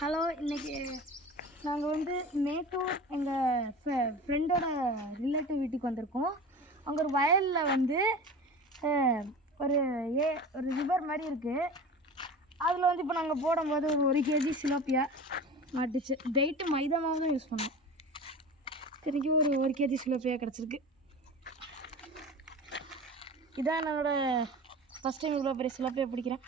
Hello, இன்றைக்கி நாங்கள் வந்து மேட்டூர் எங்கள் ஃப்ரெண்டோட ரிலேட்டிவ் வீட்டுக்கு வந்திருக்கோம். அங்கே ஒரு வயலில் வந்து ஒரு ஒரு ரிவர் மாதிரி இருக்குது. அதில் வந்து இப்போ நாங்கள் போடும்போது ஒரு கேஜி சிலோப்பியா மாட்டுச்சு. வெயிட்டு மைதா மாவு தான் யூஸ் பண்ணோம். திரும்பி ஒரு கேஜி சிலோப்பியா கிடச்சிருக்கு. இதான் என்னோடய ஃபஸ்ட் டைம் இவ்வளோ பெரிய சிலோப்பியா பிடிக்கிறேன்.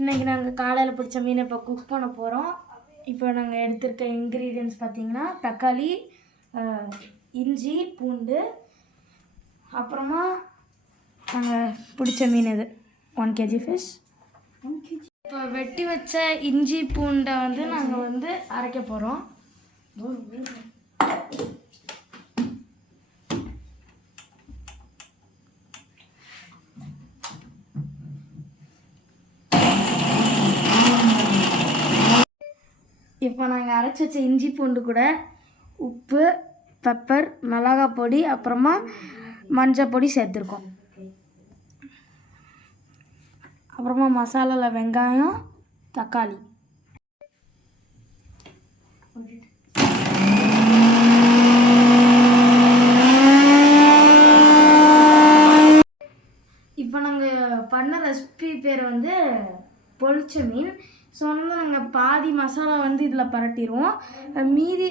இன்றைக்கி நாங்கள் காலையில் பிடிச்ச மீனை இப்போ குக் பண்ண போகிறோம். இப்போ நாங்கள் எடுத்துருக்க இன்க்ரீடியன்ட்ஸ் பார்த்திங்கன்னா தக்காளி, இஞ்சி, பூண்டு, அப்புறமா நாங்கள் பிடிச்ச மீன் இது 1 kg ஃபிஷ். இப்போ வெட்டி வச்ச இஞ்சி பூண்டை வந்து நாங்கள் வந்து அரைக்க போகிறோம். இப்போ நாங்கள் அரைச்சி வச்ச இஞ்சி பூண்டு கூட உப்பு, பெப்பர், மிளகாய் பொடி, அப்புறமா மஞ்சள் பொடி சேர்த்துருக்கோம். அப்புறமா மசாலாவில் வெங்காயம், தக்காளி. இப்போ நாங்கள் பண்ண ரெசிபி பேர் வந்து பொரிச்ச மீன். ஸோ வந்து நாங்கள் பாதி மசாலா வந்து இதில் பரட்டிடுவோம், மீதி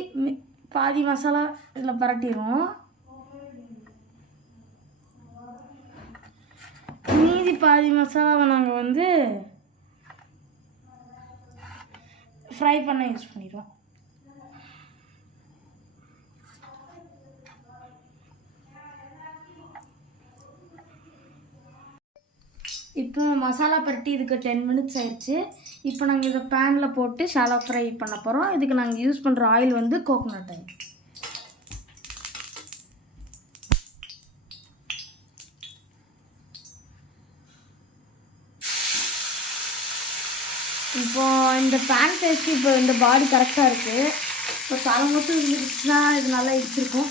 பாதி மசாலா இதில் பரட்டிடுவோம். மீதி பாதி மசாலாவை நாங்கள் வந்து ஃப்ரை பண்ண யூஸ் பண்ணிடுவோம். இப்போ மசாலா பரட்டி இதுக்கு 10 minutes ஆயிடுச்சு. இப்போ நாங்கள் இதை பேனில் போட்டு ஷாலோ ஃப்ரை பண்ண போகிறோம். இதுக்கு நாங்கள் யூஸ் பண்ணுற ஆயில் வந்து கோகோனட் ஆயில். இப்போ இந்த பேன் டேஸ்ட்டு இப்போ இந்த பாடி கரெக்டாக இருக்குது. இப்போ தலை மட்டும் இருந்துச்சுன்னா இது நல்லா இடிச்சிருக்கும்.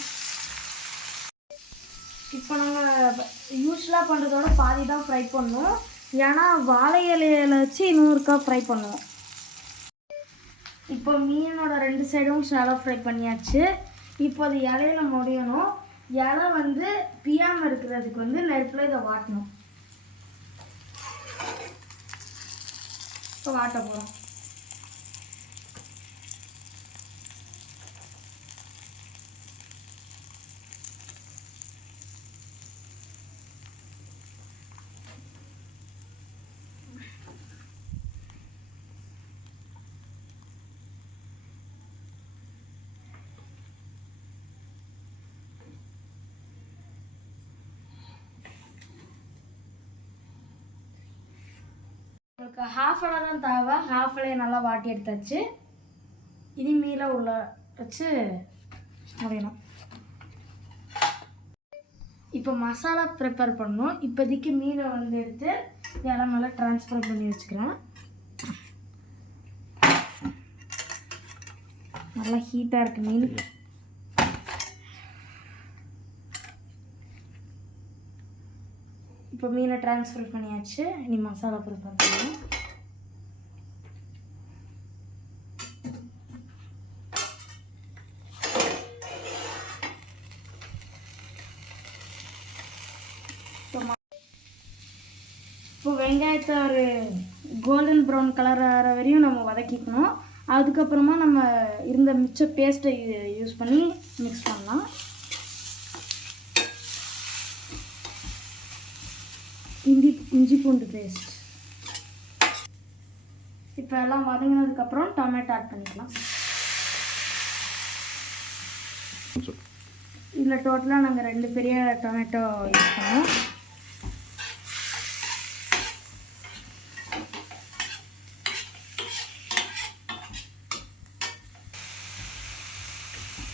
இப்போ நாங்கள் யூஸ்வலாக பண்ணுறதோட பாதி தான் ஃப்ரை பண்ணுவோம், ஏன்னா வாழை இலையில் வச்சு இன்னொருக்கா ஃப்ரை பண்ணுவோம். இப்போ மீனோட 2 சைடும் ஷாலோ ஃப்ரை பண்ணியாச்சு. இப்போ அது இலையில முடியணும். இலை வந்து பியாமல் இருக்கிறதுக்கு வந்து நெருப்பில் இதை வாட்டணும். இப்போ வாட்ட போகிறோம். உங்களுக்கு ஹாஃப் அலை தான் தேவை. ஹாஃப் அலையை நல்லா வாட்டி எடுத்தாச்சு. இனி மீலை உள்ள வச்சு முடியணும். இப்போ மசாலா ப்ரிப்பேர் பண்ணணும். இப்போதைக்கு மீனை வந்து எடுத்து இலை மேலே ட்ரான்ஸ்ஃபர் பண்ணி வச்சுக்கிறேன். நல்லா ஹீட்டாக இருக்குது மீன். இப்போ மீனை ட்ரான்ஸ்ஃபர் பண்ணியாச்சு. இனி மசாலா ப்ரிப்பேர் பண்ணணும். இப்போ வெங்காயத்தை ஒரு கோல்டன் ப்ரௌன் கலர் ஆகிற வரையும் நம்ம வதக்கிக்கணும். அதுக்கப்புறமா நம்ம இருந்த மிச்ச பேஸ்ட்டை யூஸ் பண்ணி மிக்ஸ் பண்ணலாம். இஞ்சி பூண்டு பேஸ்ட் இப்போ எல்லாம் வதங்கினதுக்கப்புறம் டொமேட்டோ ஆட் பண்ணிக்கலாம். இதில் டோட்டலாக நாங்கள் 2 பெரிய டொமேட்டோ யூஸ் பண்ணோம்.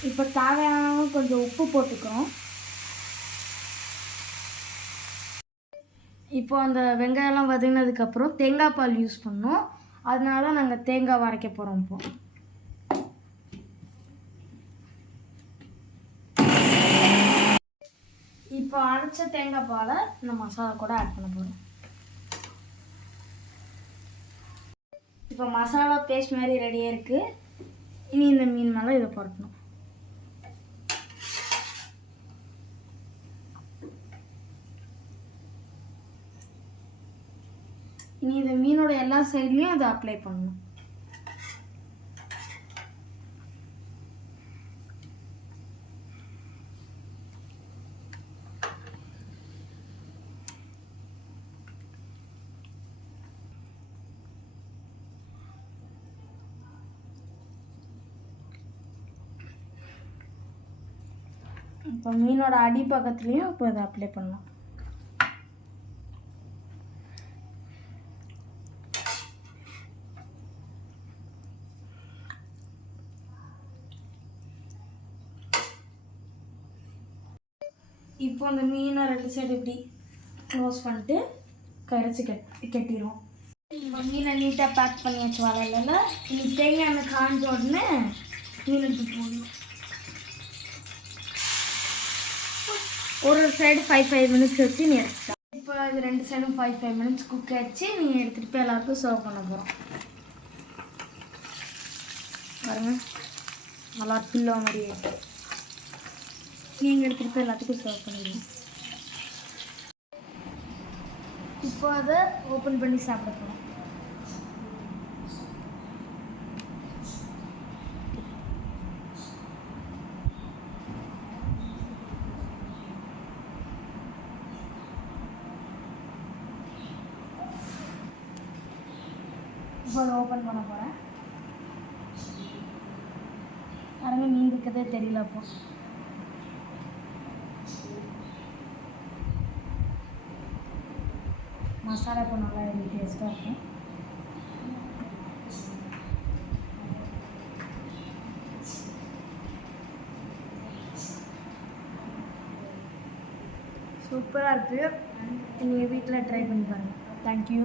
இப்போ தேவையான கொஞ்சம் உப்பு போட்டுக்கிறோம். இப்போ அந்த வெங்காயம்லாம் வதங்கினதுக்கப்புறம் தேங்காய் பால் யூஸ் பண்ணோம். அதனால நாங்கள் தேங்காய் அரைக்க போகிறோம். இப்போ இப்போ அரைச்ச தேங்காய் பாலை இந்த மசாலா கூட ஆட் பண்ண போகிறோம். இப்போ மசாலா பேஸ்ட் மாதிரி ரெடியாக இருக்குது. இனி இந்த மீன் மேலே இதை போடணும். இனி இந்த மீனோட எல்லா சைட்லேயும் அதை அப்ளை பண்ணணும். இப்போ மீனோட அடி பக்கத்துலேயும் இப்போ இதை அப்ளை பண்ணலாம். இப்போ அந்த மீனை 2 சைடு இப்படி க்ளோஸ் பண்ணிட்டு கரைச்சி கட்டிடுவோம். இப்போ மீனை நீட்டாக பேக் பண்ணி வச்சு வலையில இனி தேங்காய் எண்ணெய் காஞ்ச உடனே மீன் எடுத்து போடணும். ஒரு சைடு 5 மினிட்ஸ் வச்சு நீ எடுத்துக்கலாம். இப்போ இது 2 சைடும் 5 மினிட்ஸ் குக் ஆச்சு. நீ எடுத்துகிட்டு போய் எல்லாருக்கும் சர்வ் பண்ண போகிறோம். பாருங்க, நல்லா பில்லோ மாதிரி இருக்கு. நீங்கள் எடுத்துகிட்டு போய் எல்லாத்துக்கும் சர்வ் பண்ணிடுங்க. இப்போ அதை ஓப்பன் பண்ணி சாப்பிட போகிறோம். இப்போ அதை ஓப்பன் பண்ண போகிறேன். பாருங்க, மீன் இருக்கிறதே தெரியல. அப்போ மசாலா இப்போ நல்லா டேஸ்ட்டாக இருக்கும். சூப்பராக இருக்குது. நீங்கள் வீட்டில் ட்ரை பண்ணி பாருங்கள். தேங்க்யூ.